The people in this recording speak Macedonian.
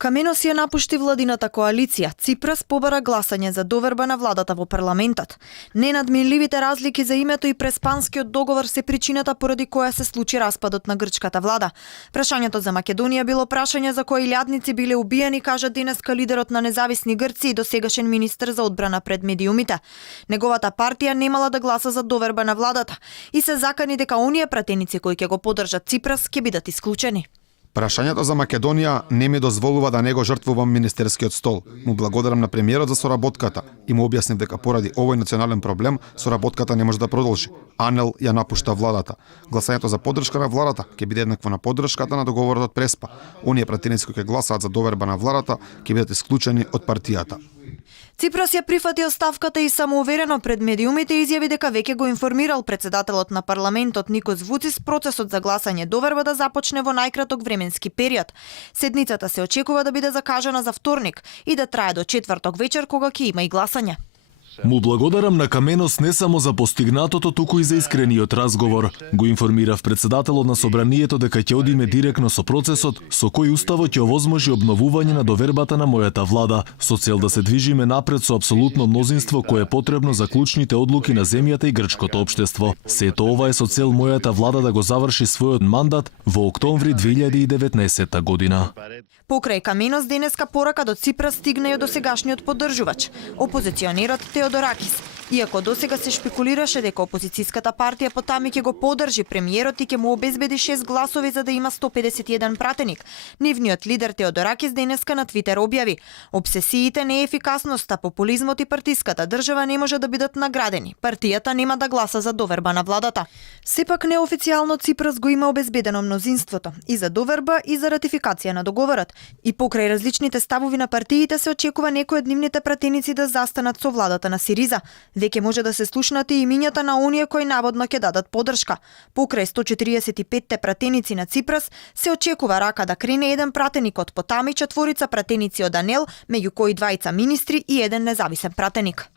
Каменос ја напушти владината коалиција. Ципрас побара гласање за доверба на владата во парламентот. Ненадминливите разлики за името и преспанскиот договор се причината поради која се случи распадот на грчката влада. Прашањето за Македонија било прашање за кои илјадници биле убиени, кажа денеска лидерот на независни Грци и досегашен министер за одбрана пред медиумите. Неговата партија немала да гласа за доверба на владата и се закани дека оние пратеници кои ќе го поддржат Ципрас ќе бидат исклучени. Прашањето за Македонија не ми дозволува да не го жртвувам министерскиот стол. Му благодарам на премиерот за соработката и му објаснив дека поради овој национален проблем соработката не може да продолжи. Анел ја напушта владата. Гласањето за поддршка на владата ќе биде еднакво на поддршката на договорот од Преспа. Оние пратеници кои ќе гласаат за доверба на владата ќе бидат исклучени од партијата. Ципрас ја прифати оставката и самоуверено пред медиумите изјави дека веќе го информирал председателот на парламентот Никос Вуцис процесот за гласање доверба да започне во најкраток временски период. Седницата се очекува да биде закажана за вторник и да трае до четврток вечер кога ќе има и гласање. Му благодарам на Каменос не само за постигнатото, туку и за искрениот разговор. Го информирав председателот на собранието дека ќе одиме директно со процесот, со кој уставот ќе овозможи обновување на довербата на мојата влада, со цел да се движиме напред со апсолутно мнозинство кое е потребно за клучните одлуки на земјата и грчкото општество. Сето ова е со цел мојата влада да го заврши својот мандат во октомври 2019 година. Покрај Каменос денеска порака до Ципрас стигна и од досегашниот поддржувач, опозиционерот Теодоракис. Иако досега се шпекулираше дека опозицијската партија Потами ќе го поддржи премиерот и ќе му обезбеди 6 гласови за да има 151 пратеник, нивниот лидер Теодоракис денеска на Твитер објави: "Обсесиите, неефикасноста, популизмот и партиската држава не може да бидат наградени. Партијата нема да гласа за доверба на владата." Сепак неофицијално Ципрас го има обезбедено мнозинството и за доверба и за ратификација на договорот. И покрај различните ставови на партиите се очекува некои од нивните пратеници да застанат со владата на Сириза. Веќе може да се слушнат и имињата на оние кои наводно ќе дадат поддршка. Покрај 145 пратеници на Ципрас се очекува рака да крене еден пратеник од Потами, четворица пратеници од Анел, меѓу кои двајца министри и еден независен пратеник.